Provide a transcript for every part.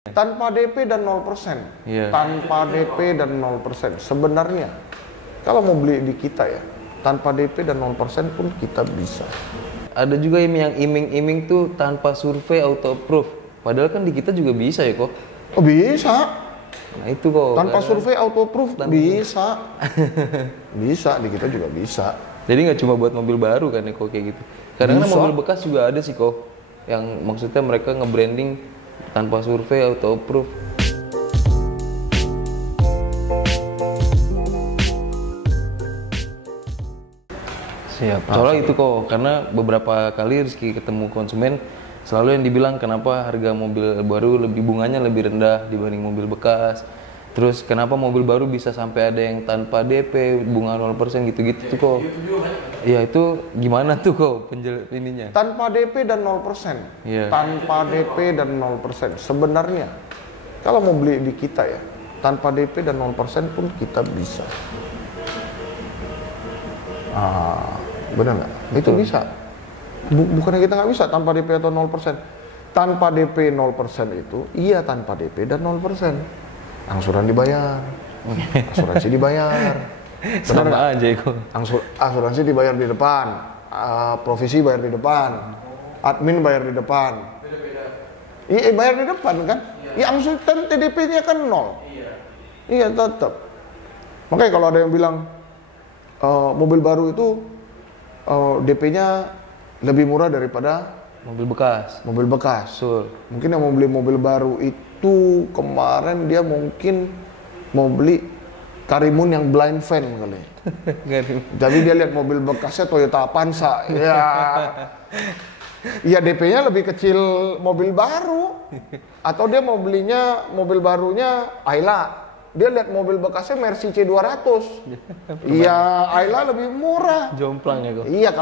Tanpa DP dan 0%. Tanpa DP dan 0%. Sebenarnya kalau mau beli di kita ya, tanpa DP dan 0% pun kita bisa. Ada juga yang iming-iming tuh tanpa survei auto approve. Padahal kan di kita juga bisa ya kok. Oh bisa. Nah itu kok. Tanpa survei auto approve bisa. Bisa, di kita juga bisa. Jadi nggak cuma buat mobil baru kan ya kok kayak gitu. Kadang mobil bekas juga ada sih kok. Yang maksudnya mereka nge-branding tanpa survei auto approve. Siap. Soalnya itu kok, karena beberapa kali Rizky ketemu konsumen selalu yang dibilang kenapa harga mobil baru bunganya lebih rendah dibanding mobil bekas. Terus kenapa mobil baru bisa sampai ada yang tanpa DP, bunga 0% gitu-gitu tuh kok. Iya itu gimana tuh kok ininya? Tanpa DP dan 0%. Tanpa DP dan 0%. Sebenarnya kalau mau beli di kita ya, tanpa DP dan 0% pun kita bisa. Benar nggak? Itu bisa. Bukannya kita nggak bisa tanpa DP atau 0%. Tanpa DP 0% itu, iya tanpa DP dan 0%. Angsuran dibayar, asuransi dibayar, sama aja itu. Asuransi dibayar di depan, provisi bayar di depan, admin bayar di depan. Iya bayar di depan kan? Iya angsuran TDP-nya kan 0. Iya tetap. Makanya kalau ada yang bilang mobil baru itu DP-nya lebih murah daripada mobil bekas. Mobil bekas. Betul. Mungkin yang mau beli mobil baru itu kemarin dia mungkin mau beli Karimun yang blind van kali. Jadi dia lihat mobil bekasnya Toyota Avanza. Ya DP-nya lebih kecil mobil baru. Atau dia mau belinya mobil barunya Ayla. Dia lihat mobil bekasnya Mercy C200. Iya, Ayla lebih murah. Jomplang ya kok. Iya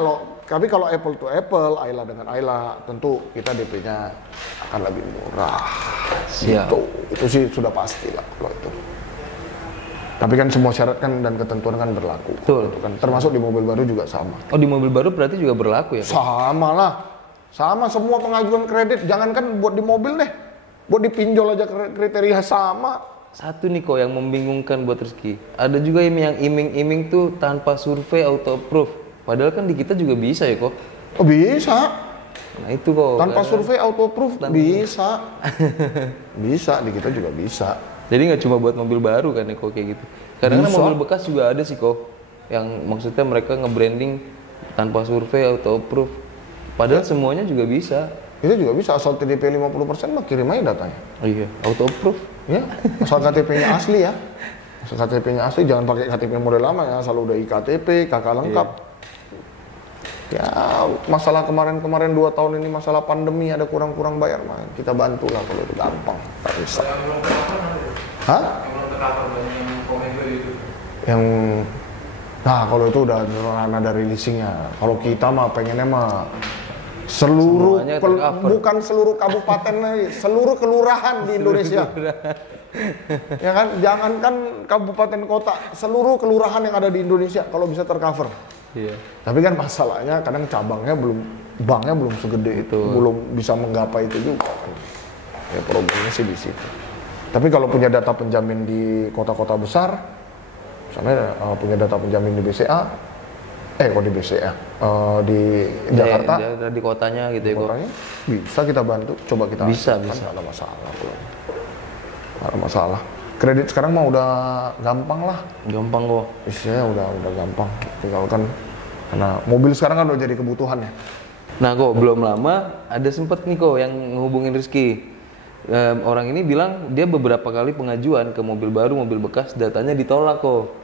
tapi kalau apple to apple, Ayla dengan Ayla, tentu kita DP-nya akan lebih murah. Siap. Itu sih sudah pasti lah kalau itu. Tapi kan semua syarat kan dan ketentuan kan berlaku. Betul. Gitu kan. Termasuk di mobil baru juga sama. Oh di mobil baru berarti juga berlaku ya? Sama lah. Sama semua pengajuan kredit. Jangankan buat di mobil deh. Buat di pinjol aja kriteria sama. Satu nih kok yang membingungkan buat Rizky. Ada juga yang iming-iming tuh tanpa survei auto approve. Padahal kan di kita juga bisa ya kok. Oh bisa. Nah itu kok. Tanpa survei auto approve bisa. Bisa, di kita juga bisa. Jadi nggak cuma buat mobil baru kan ya kok kayak gitu. Kadang mobil bekas juga ada sih kok. Yang maksudnya mereka nge-branding tanpa survei auto approve. Padahal semuanya juga bisa. Itu juga bisa, asal TDP 50% mah kirim aja datanya. Iya, auto approve. Ya, asal KTP-nya asli ya. Asal KTP-nya asli, jangan pakai KTP model lama ya, asal udah IKTP, KK lengkap. Iya. Ya, masalah kemarin 2 tahun ini masalah pandemi ada kurang-kurang bayar mah kita bantu lah kalau itu gampang. Tak bisa. Hah? Yang nah kalau itu udah ada releasingnya. Kalau kita mah pengennya mah seluruh bukan seluruh kabupaten lagi, seluruh kelurahan di Indonesia. Ya kan, jangankan kabupaten kota, seluruh kelurahan yang ada di Indonesia kalau bisa tercover. Iya. Tapi kan masalahnya kadang cabangnya banknya belum segede itu, belum bisa menggapai itu juga kan. Ya problemnya sih di situ. Tapi kalau punya data penjamin di kota-kota besar, misalnya punya data penjamin di BCA, kok di BCA, di Jakarta, di kotanya gitu ya kok. Bisa kita bantu, coba kita bisa. Nggak ada masalah. Nggak ada masalah. Kredit sekarang mah udah gampang lah. Gampang kok. Isinya udah gampang. Tinggal kan karena mobil sekarang kan udah jadi kebutuhan ya. Nah kok belum lama ada sempet nih kok yang ngehubungin Rizky. Orang ini bilang dia beberapa kali pengajuan ke mobil baru, mobil bekas, datanya ditolak kok.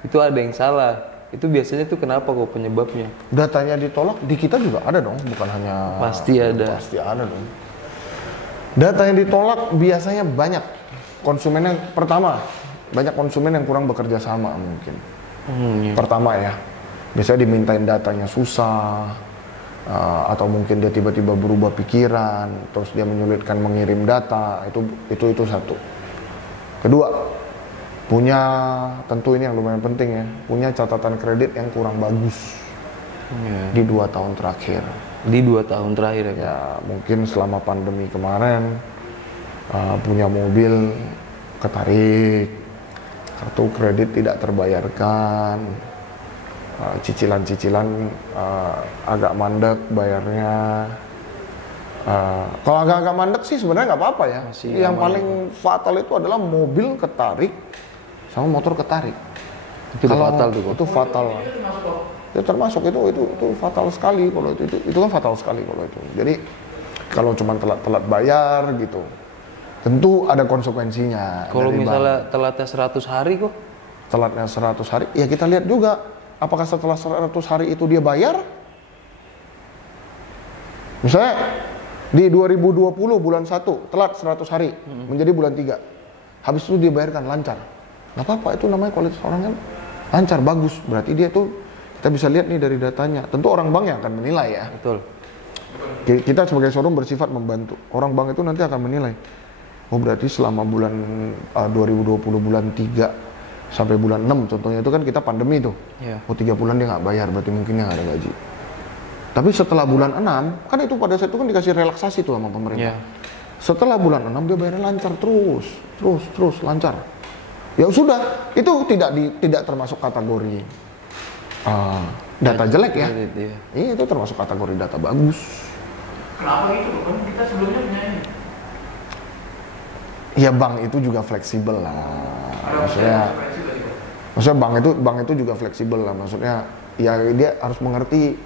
Itu ada yang salah. Itu biasanya tuh kenapa kok penyebabnya? Datanya ditolak di kita juga ada dong, bukan hanya. Pasti ada. Pasti ada dong. Data yang ditolak biasanya banyak. Konsumen yang pertama, banyak konsumen yang kurang bekerja sama mungkin. Iya. Pertama ya, biasanya dimintain datanya susah, atau mungkin dia tiba-tiba berubah pikiran, terus dia menyulitkan mengirim data, itu satu. Kedua, punya, tentu ini yang lumayan penting ya, punya catatan kredit yang kurang bagus di 2 tahun terakhir. Di 2 tahun terakhir ya? Ya, mungkin selama pandemi kemarin punya mobil ketarik, kartu kredit tidak terbayarkan, cicilan-cicilan agak mandek bayarnya. Kalau agak-agak mandek sih sebenarnya nggak apa-apa ya. Yang paling fatal itu adalah mobil ketarik sama motor ketarik. Itu fatal tuh kok. Itu fatal. Itu termasuk itu fatal sekali kalau itu kan fatal sekali kalau itu. Jadi kalau cuma telat bayar gitu, tentu ada konsekuensinya. Kalau misalnya telatnya 100 hari kok? Telatnya 100 hari, ya kita lihat juga apakah setelah 100 hari itu dia bayar. Misalnya di 2020 bulan 1 telat 100 hari menjadi bulan 3. Habis itu dia bayarkan lancar. Nggak apa-apa, itu namanya kualitas orang kan lancar, bagus. Berarti dia tuh kita bisa lihat nih dari datanya. Tentu orang bank yang akan menilai ya. Betul. Kita sebagai showroom bersifat membantu. Orang bank itu nanti akan menilai. Oh berarti selama bulan 2020 bulan 3 sampai bulan 6 contohnya itu kan kita pandemi tuh. Yeah. Oh 3 bulan dia nggak bayar, berarti mungkin dia nggak ada gaji. Tapi setelah bulan 6, kan itu pada saat itu kan dikasih relaksasi tuh sama pemerintah. Yeah. Setelah bulan 6 dia bayarnya lancar terus lancar. Ya sudah, itu tidak termasuk kategori data jelek ya. Iya, itu termasuk kategori data bagus. Kenapa gitu? Kan kita sebelumnya punya ini. Ya bank itu juga fleksibel lah. Maksudnya bank itu juga fleksibel lah. Maksudnya ya dia harus mengerti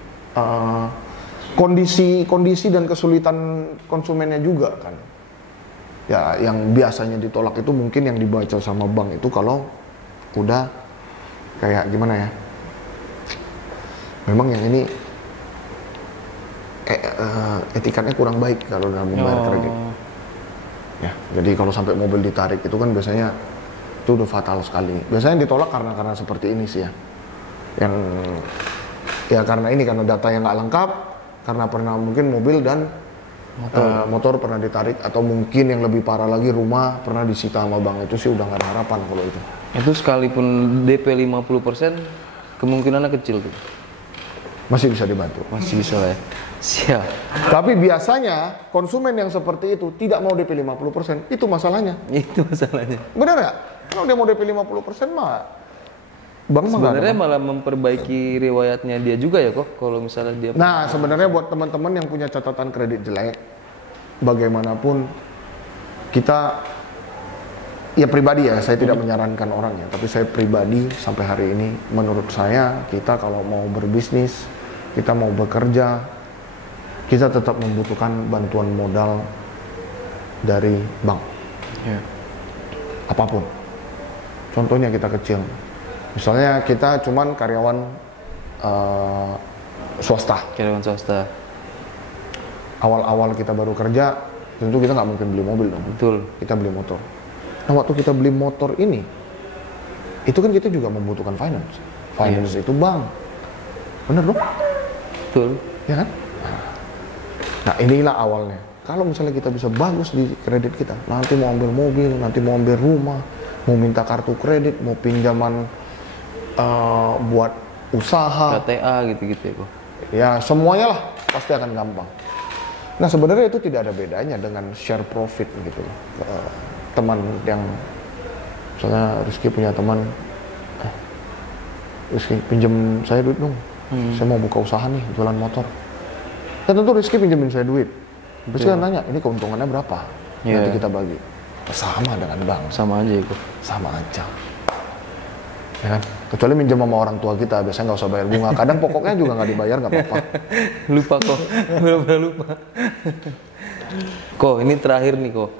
kondisi dan kesulitan konsumennya juga kan. Ya yang biasanya ditolak itu mungkin yang dibaca sama bank itu kalau udah kayak gimana ya, memang yang ini etikanya kurang baik kalau dalam membayar kredit ya. Jadi kalau sampai mobil ditarik itu kan biasanya itu udah fatal sekali. Biasanya ditolak karena seperti ini sih ya, yang ya karena data yang nggak lengkap, karena pernah mungkin mobil dan motor pernah ditarik, atau mungkin yang lebih parah lagi rumah pernah disita sama bank. Itu sih udah nggak ada harapan kalau itu. Itu sekalipun DP 50% kemungkinannya kecil tuh. Masih bisa dibantu. Masih bisa ya. Siap. Tapi biasanya konsumen yang seperti itu tidak mau DP 50%, itu masalahnya. Itu masalahnya. Benar nggak? Kalau dia mau DP 50% mah bank sebenarnya malah memperbaiki riwayatnya dia juga ya kok, kalau misalnya dia. Nah sebenarnya buat teman-teman yang punya catatan kredit jelek, bagaimanapun kita, ya pribadi ya, saya tidak menyarankan orang ya, tapi saya pribadi sampai hari ini, menurut saya kita kalau mau berbisnis, kita mau bekerja, kita tetap membutuhkan bantuan modal dari bank. Ya. Apapun. Contohnya kita kecil. Misalnya kita cuman karyawan swasta. Karyawan swasta. Awal-awal kita baru kerja, tentu kita nggak mungkin beli mobil dong. Betul. Kita beli motor. Nah waktu kita beli motor ini, itu kan kita juga membutuhkan finance. Finance itu bank. Bener dong? Betul. Ya kan? Nah inilah awalnya. Kalau misalnya kita bisa bagus di kredit kita, nanti mau ambil mobil, nanti mau ambil rumah, mau minta kartu kredit, mau pinjaman buat usaha, KTA gitu-gitu ya kok. ya semuanya lah pasti akan gampang. Nah sebenarnya itu tidak ada bedanya dengan share profit gitu loh. Teman yang misalnya Rizky punya teman, Rizky pinjam saya duit dong, saya mau buka usaha nih jualan motor. Dan tentu Rizky pinjemin saya duit, Rizky kan nanya ini keuntungannya berapa, nanti kita bagi. Sama dengan bank, sama aja itu, sama aja. Ya kan? Kecuali minjem sama orang tua kita, biasanya nggak usah bayar bunga. Kadang pokoknya juga nggak dibayar, nggak apa-apa. Lupa kok, benar-benar lupa. Kok ini terakhir nih kok.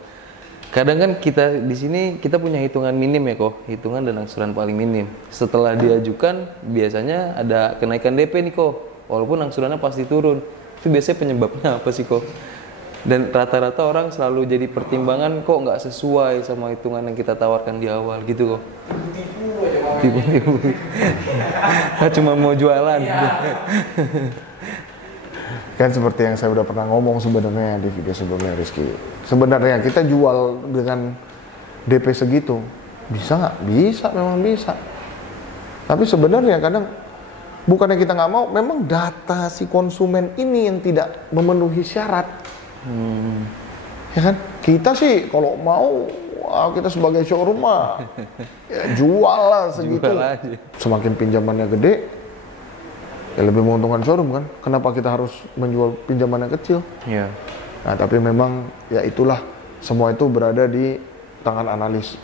Kadang kan kita di sini kita punya hitungan minim ya kok, hitungan dan angsuran paling minim. Setelah diajukan biasanya ada kenaikan DP nih kok, walaupun angsurannya pasti turun. Itu biasanya penyebabnya apa sih kok? Dan rata-rata orang selalu jadi pertimbangan kok nggak sesuai sama hitungan yang kita tawarkan di awal gitu kok. Tipu-tipu. Cuma mau jualan. Kan seperti yang saya udah pernah ngomong sebenarnya di video sebelumnya Rizky. Sebenarnya kita jual dengan DP segitu, bisa nggak? Bisa, memang bisa. Tapi sebenarnya kadang bukannya kita nggak mau, memang data si konsumen ini yang tidak memenuhi syarat. Ya kan? Kita sih kalau mau kita sebagai showroom mah ya jual lah segitu. Jual aja. Semakin pinjamannya gede, ya lebih menguntungkan showroom kan. Kenapa kita harus menjual pinjaman yang kecil? Iya. Nah, tapi memang ya itulah, semua itu berada di tangan analis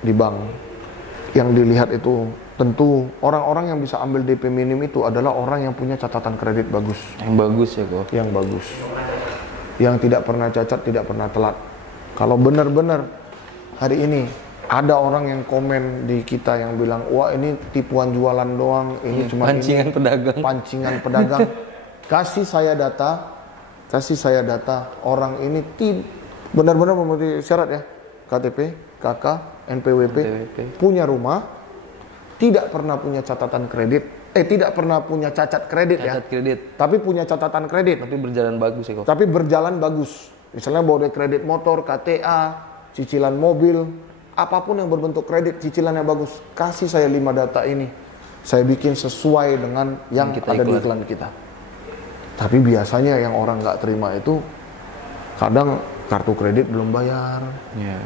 di bank. Yang dilihat itu tentu orang-orang yang bisa ambil DP minim itu adalah orang yang punya catatan kredit bagus. Yang bagus ya kok. Yang bagus. Yang tidak pernah cacat, tidak pernah telat. Kalau benar-benar hari ini ada orang yang komen di kita yang bilang, wah ini tipuan jualan doang, ini cuma pancingan ini, pedagang. Pancingan pedagang. Kasih saya data, orang ini benar-benar memenuhi syarat ya. KTP, KK, NPWP, punya rumah, tidak pernah punya catatan kredit, tidak pernah punya cacat kredit kredit. tapi punya catatan kredit. Tapi berjalan bagus ya kok. Tapi berjalan bagus. Misalnya bawa kredit motor, KTA, cicilan mobil, apapun yang berbentuk kredit, cicilannya bagus. Kasih saya 5 data ini. Saya bikin sesuai dengan yang kita ada di iklan kita. Tapi biasanya yang orang nggak terima itu, kadang kartu kredit belum bayar. Iya.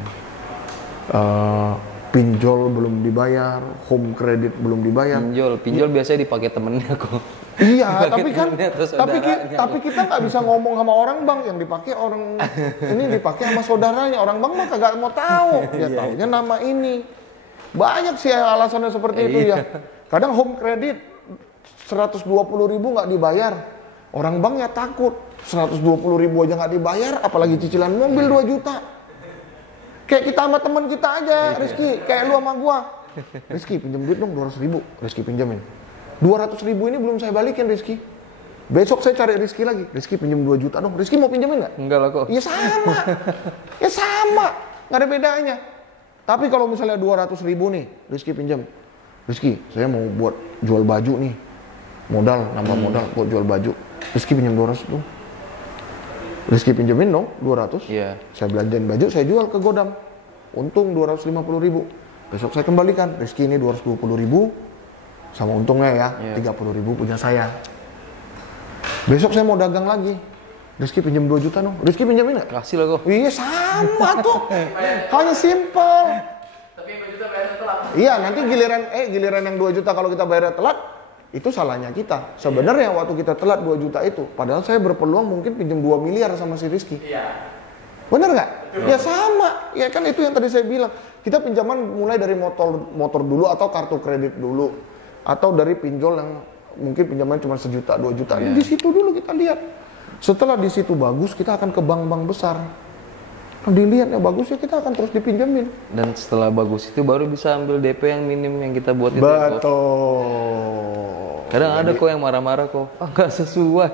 Pinjol belum dibayar, home kredit belum dibayar. Pinjol biasanya dipakai temennya kok. Iya, Dipakai tapi kita nggak bisa ngomong sama orang bang yang dipakai orang ini dipakai sama saudaranya. Orang bang mah kagak mau tahu, dia tahunya nama ini. Banyak sih alasannya seperti itu ya. Kadang home kredit 120.000 nggak dibayar, orang bank ya takut. 120.000 aja nggak dibayar, apalagi cicilan mobil 2 juta. Kayak kita sama temen kita aja, Rizky, kayak lu sama gua. Rizky pinjam duit dong 200.000, Rizky pinjamin. 200.000 ini belum saya balikin Rizky. Besok saya cari Rizky lagi, Rizky pinjam 2 juta dong. Rizky mau pinjamin nggak? Enggak lah kok. Ya sama, nggak ada bedanya. Tapi kalau misalnya 200.000 nih, Rizky pinjam. Rizky, saya mau buat jual baju nih, nambah modal buat jual baju. Rizky pinjam 200 tuh. Rizky pinjemin dong 200. Iya. Saya belanjain baju, saya jual ke Godam. Untung 250.000. Besok saya kembalikan. Rizky ini 220.000 sama untungnya ya, 30.000 punya saya. Besok saya mau dagang lagi. Rizky pinjam 2 juta dong. Rizky pinjamin nggak? Kasih lah kok. Iya sama tuh. Hanya simple. Tapi 2 juta bayarnya telat. Iya, nanti giliran yang 2 juta kalau kita bayar telat, itu salahnya kita. Sebenarnya waktu kita telat 2 juta itu, padahal saya berpeluang mungkin pinjam 2 miliar sama si Rizky. Iya. Bener nggak? Ya sama. Ya kan itu yang tadi saya bilang. Kita pinjaman mulai dari motor dulu atau kartu kredit dulu. Atau dari pinjol yang mungkin pinjaman cuma 1 juta, 2 juta. Di situ dulu kita lihat. Setelah di situ bagus, kita akan ke bank-bank besar. Dilihat ya bagus ya kita akan terus dipinjamin. Dan setelah bagus itu baru bisa ambil DP yang minim yang kita buat itu. Betul. Kadang ada kok yang marah-marah kok, nggak sesuai.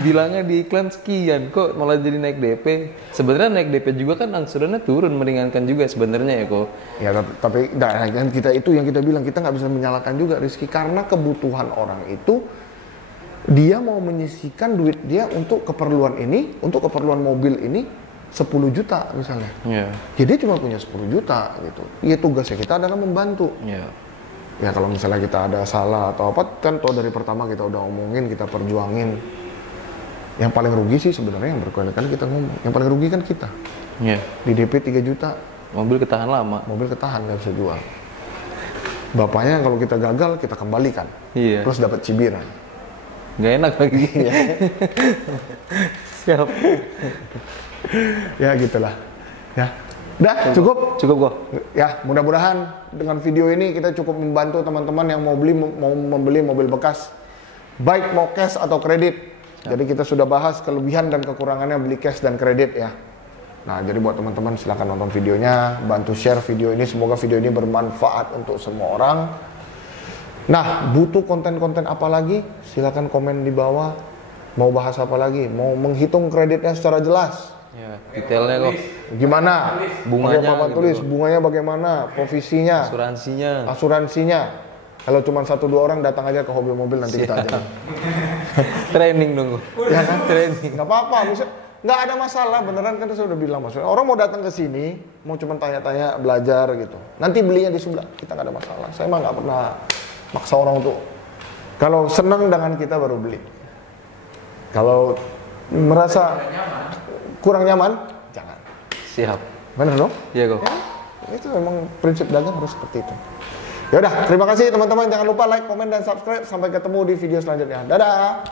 Bilangnya di iklan sekian, kok malah jadi naik DP. Sebenarnya naik DP juga kan angsurannya turun, meringankan juga sebenarnya ya kok. Ya tapi kan kita itu yang kita bilang, kita nggak bisa menyalahkan juga Rizky, karena kebutuhan orang itu dia mau menyisihkan duit dia untuk keperluan ini, untuk keperluan mobil ini 10 juta misalnya. Iya. Jadi dia cuma punya 10 juta gitu. Ya tugasnya kita adalah membantu. Iya. Ya kalau misalnya kita ada salah atau apa, kan toh dari pertama kita udah omongin, kita perjuangin. Yang paling rugi sih sebenarnya yang berkali-kali kita ngomong. Yang paling rugi kan kita. Iya. Di DP 3 juta. Mobil ketahan lama. Mobil ketahan, nggak bisa jual. Bapaknya kalau kita gagal, kita kembalikan. Iya. Terus dapat cibiran. Nggak enak lagi. Siap. Ya gitulah. Ya. Udah, cukup? Cukup kok. Ya, mudah-mudahan dengan video ini kita cukup membantu teman-teman yang mau membeli mobil bekas. Baik mau cash atau kredit. Jadi kita sudah bahas kelebihan dan kekurangannya beli cash dan kredit ya. Nah, jadi buat teman-teman silakan nonton videonya, bantu share video ini, semoga video ini bermanfaat untuk semua orang. Nah, butuh konten-konten apa lagi? Silakan komen di bawah. Mau bahas apa lagi? Mau menghitung kreditnya secara jelas? Ya, detailnya kok. Gimana? Bunganya Papan gitu. tulis, bunganya bagaimana? Provisinya? Asuransinya? Kalau cuma 1-2 orang datang aja ke Hobi Mobil, nanti kita ajarin. Training dong. Ya kan? Training. Nggak apa-apa, nggak ada masalah, beneran kan saya udah bilang maksudnya. Orang mau datang ke sini, mau cuma tanya-tanya, belajar gitu. Nanti belinya di sebelah, kita nggak ada masalah. Saya mah nggak pernah maksa orang untuk. Kalau senang dengan kita baru beli. Kalau merasa kurang nyaman, Siap. Bener dong? Iya kok. Itu memang prinsip dagang harus seperti itu. Ya udah, terima kasih teman-teman. Jangan lupa like, komen, dan subscribe. Sampai ketemu di video selanjutnya. Dadah.